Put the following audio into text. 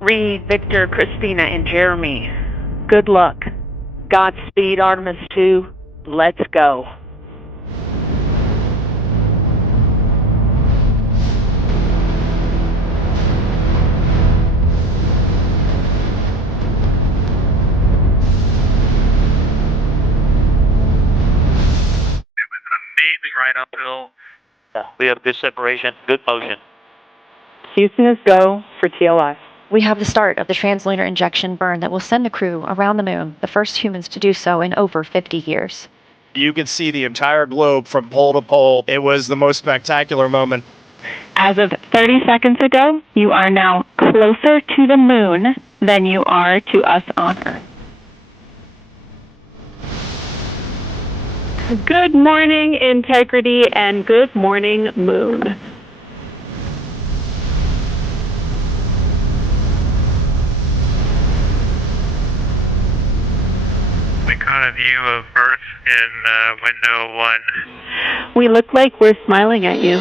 Reed, Victor, Christina, and Jeremy. Good luck. Godspeed, Artemis II. Let's go. Amazing right uphill. We have good separation, good motion. Houston is go for TLI. We have the start of the translunar injection burn that will send the crew around the moon, the first humans to do so in over 50 years. You could see the entire globe from pole to pole. It was the most spectacular moment. As of 30 seconds ago, you are now closer to the moon than you are to us on Earth. Good morning, Integrity, and good morning, Moon. We caught a view of Earth in window 1. We look like we're smiling at you.